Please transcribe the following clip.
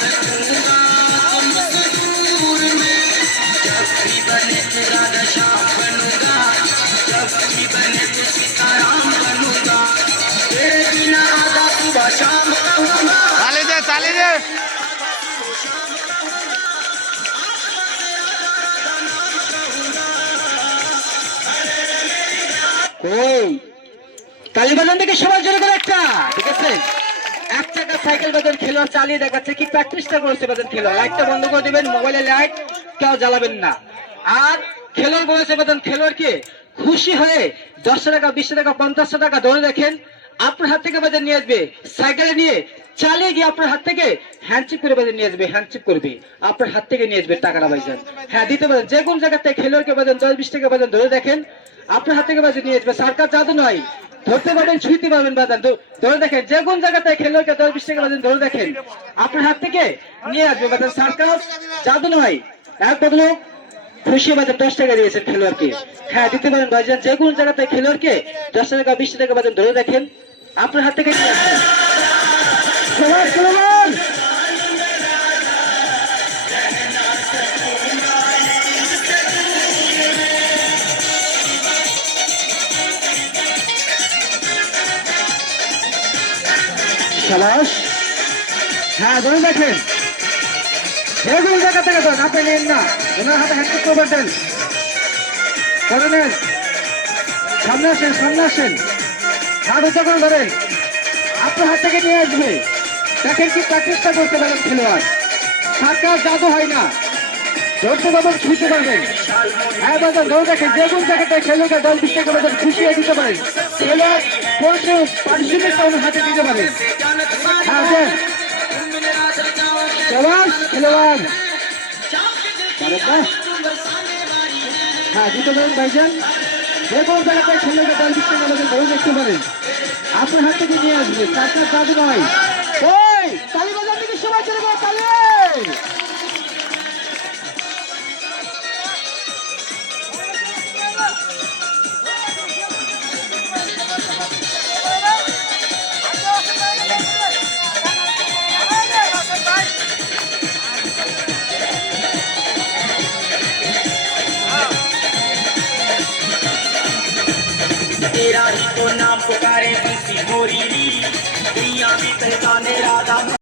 सकूंगा तुमसे दूर में। जब भी बने तेरा नशा बनूंगा, जब भी बने तो सीताराम बनूंगा। तेरे बिना आधा सुबह शाम कहूंगा। ताली दे কই তালি বাজান থেকে সবার জন্য করে একটা, ঠিক আছে? এক চাকা সাইকেল বাজান খেলোয়াড় চালিয়ে দেখাচ্ছে কি প্র্যাকটিসটা করেছে বাজান খেলোয়াড়। লাইটটা বন্ধ করে দিবেন, মোবাইলের লাইট কেউ জ্বালাবেন না। আর খেলোয়াড় বলেছে বাজান খেলোয়াড়কে খুশি হয়ে 10 টাকা 20 টাকা 50 টাকা ধরে দেখেন আপনার হাত থেকে বাজার নিয়ে আসবে, সাইকেলে নিয়ে চালিয়ে গিয়ে আপনার হাত থেকে হ্যান্ডচিপ করে বাজার নিয়ে আসবে, হ্যান্ডচিপ করবে আপনার হাত থেকে নিয়ে আসবে টাকাটা বাজার। হ্যাঁ দিতে পারেন, যে কোন জায়গা থেকে খেলোয়াড়কে বাজার 10-20 টাকা বাজার ধরে দেখেন আপনার হাত থেকে বাজার নিয়ে আসবে। সরকার জাদু নয়, ধরতে পারবেন ছুঁইতে পারবেন বাজার ধরে দেখেন, যে কোন জায়গাতে খেলোয়াড়কে 10-20 টাকা বাজার ধরে দেখেন আপনার হাত থেকে নিয়ে আসবে বাজার। সরকার জাদু নয়, এক বদলো খুশি বাজার 10 টাকা দিয়েছেন খেলোয়াড়কে। হ্যাঁ দিতে পারেন ভাইজান, যে কোন জায়গাতে খেলোয়াড়কে 10 টাকা 20 টাকা বাজার ধরে দেখেন আপনার হাত থেকে নিয়ে আসবেন। সাবাস, হ্যাঁ ধরে দেখেন, যে কোনো জায়গা থেকে দেন, আপনি নেন না, ওনার হাতে হ্যান্ড করবেন, দেন করে নেন, সামনে আসেন, সামনে আসেন, হাত উঁচা করে ধরেন আপনার হাত থেকে নিয়ে আসবে। দেখেন কি প্র্যাকটিসটা করতে পারেন খেলোয়াড়। সরকার জাদু হয় না, ধরতে পারবেন ছুঁতে পারবেন। হ্যাঁ বাজার ধরে দেখেন, যে কোন জায়গাতে খেলোয়াড়কে 10-20 টাকা বাজার খুশিয়ে দিতে পারেন, খেলোয়াড় পারিশ্রমিকটা ওনার হাতে দিতে পারেন। হ্যাঁ দেন খেলোয়াড়, হ্যাঁ দিতে পারেন ভাইজান, যে কোনো জায়গাতে খেলোয়াড়কে 10-20 টাকা বাজার ধরে দেখতে পারেন আপনার হাত থেকে নিয়ে আসবে। সরকার জাদু নয়। ওই তালি বাজার থেকে সবাই চলে যাও, তালি। तेरा ही तो नाम पुकारे बंसी